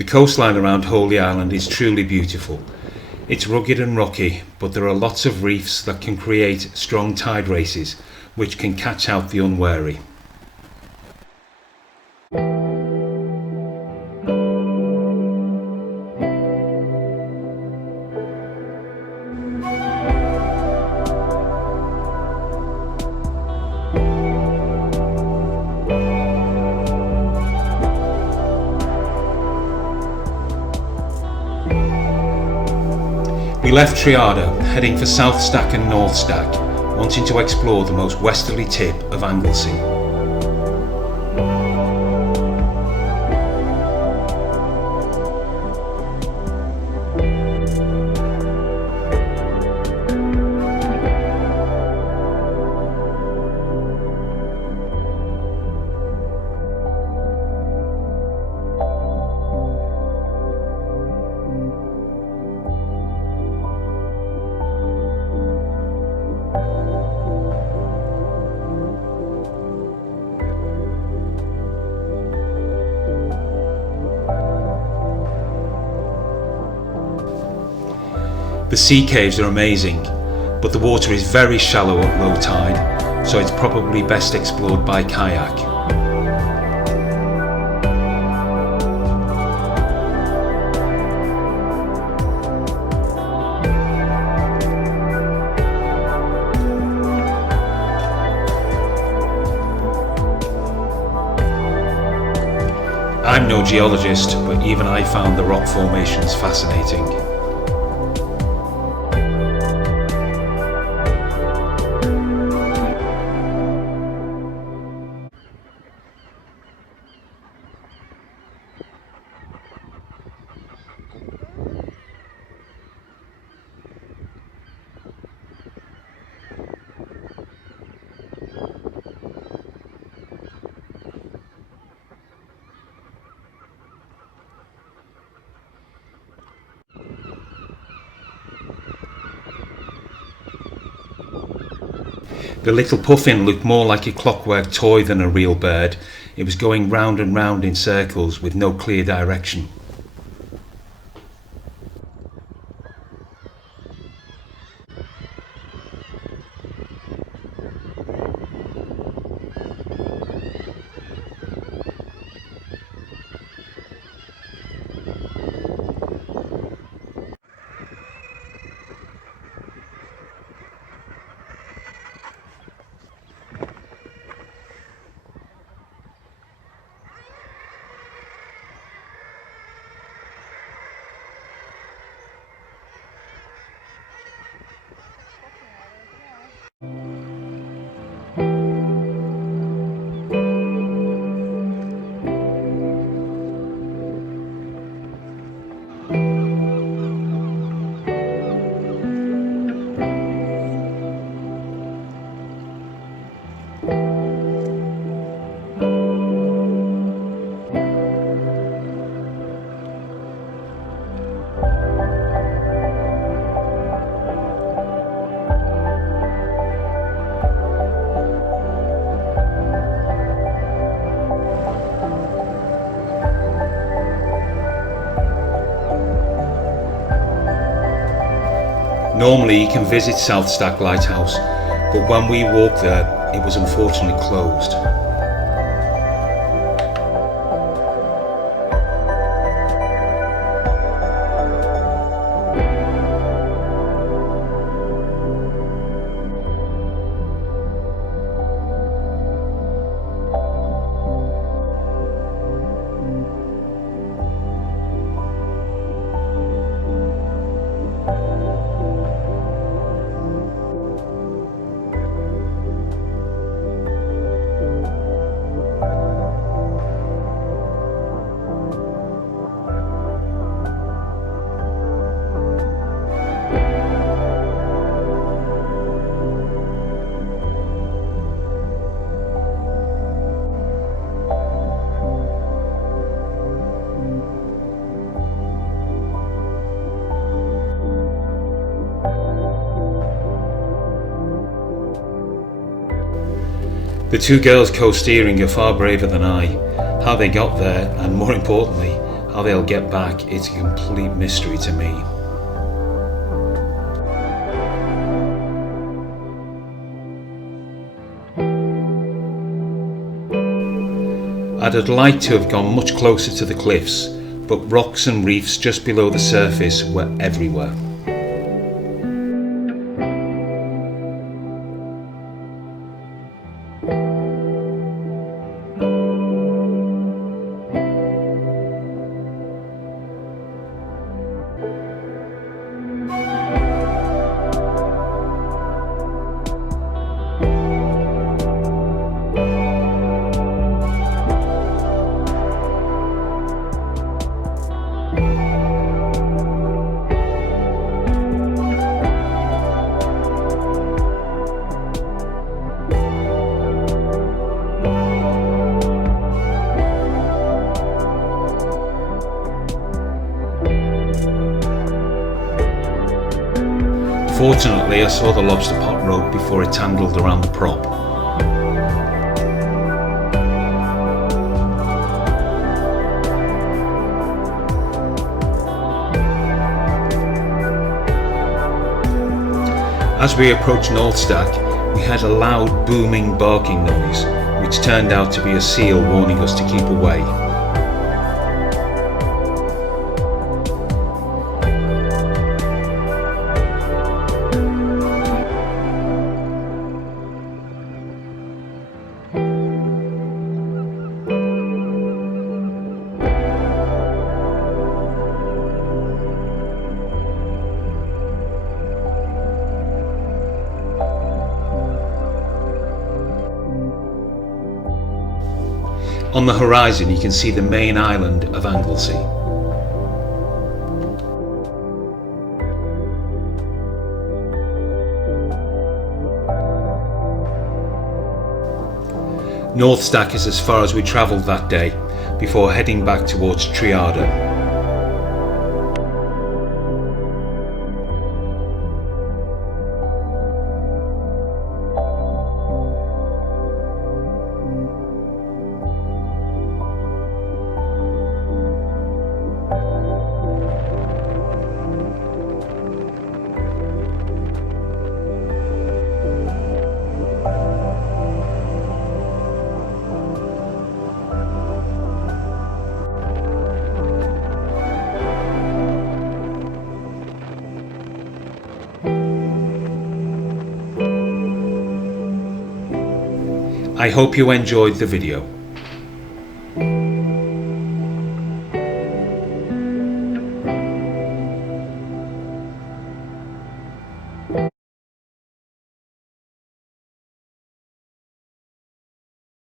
The coastline around Holy Island is truly beautiful. It's rugged and rocky, but there are lots of reefs that can create strong tide races, which can catch out the unwary. We left Triada, heading for South Stack and North Stack, wanting to explore the most westerly tip of Anglesey. The sea caves are amazing, but the water is very shallow at low tide, so it's probably best explored by kayak. I'm no geologist, but even I found the rock formations fascinating. The little puffin looked more like a clockwork toy than a real bird. It was going round and round in circles with no clear direction. Normally you can visit South Stack Lighthouse, but when we walked there, it was unfortunately closed. The two girls co-steering are far braver than I. How they got there, and more importantly, How they'll get back, it's a complete mystery to me. I'd have liked to have gone much closer to the cliffs, but rocks and reefs just below the surface were everywhere. Fortunately, I saw the lobster pot rope before it tangled around the prop. As we approached North Stack, we heard a loud booming barking noise, which turned out to be a seal warning us to keep away. On the horizon you can see the main island of Anglesey. North Stack is as far as we travelled that day, before heading back towards Triada. I hope you enjoyed the video.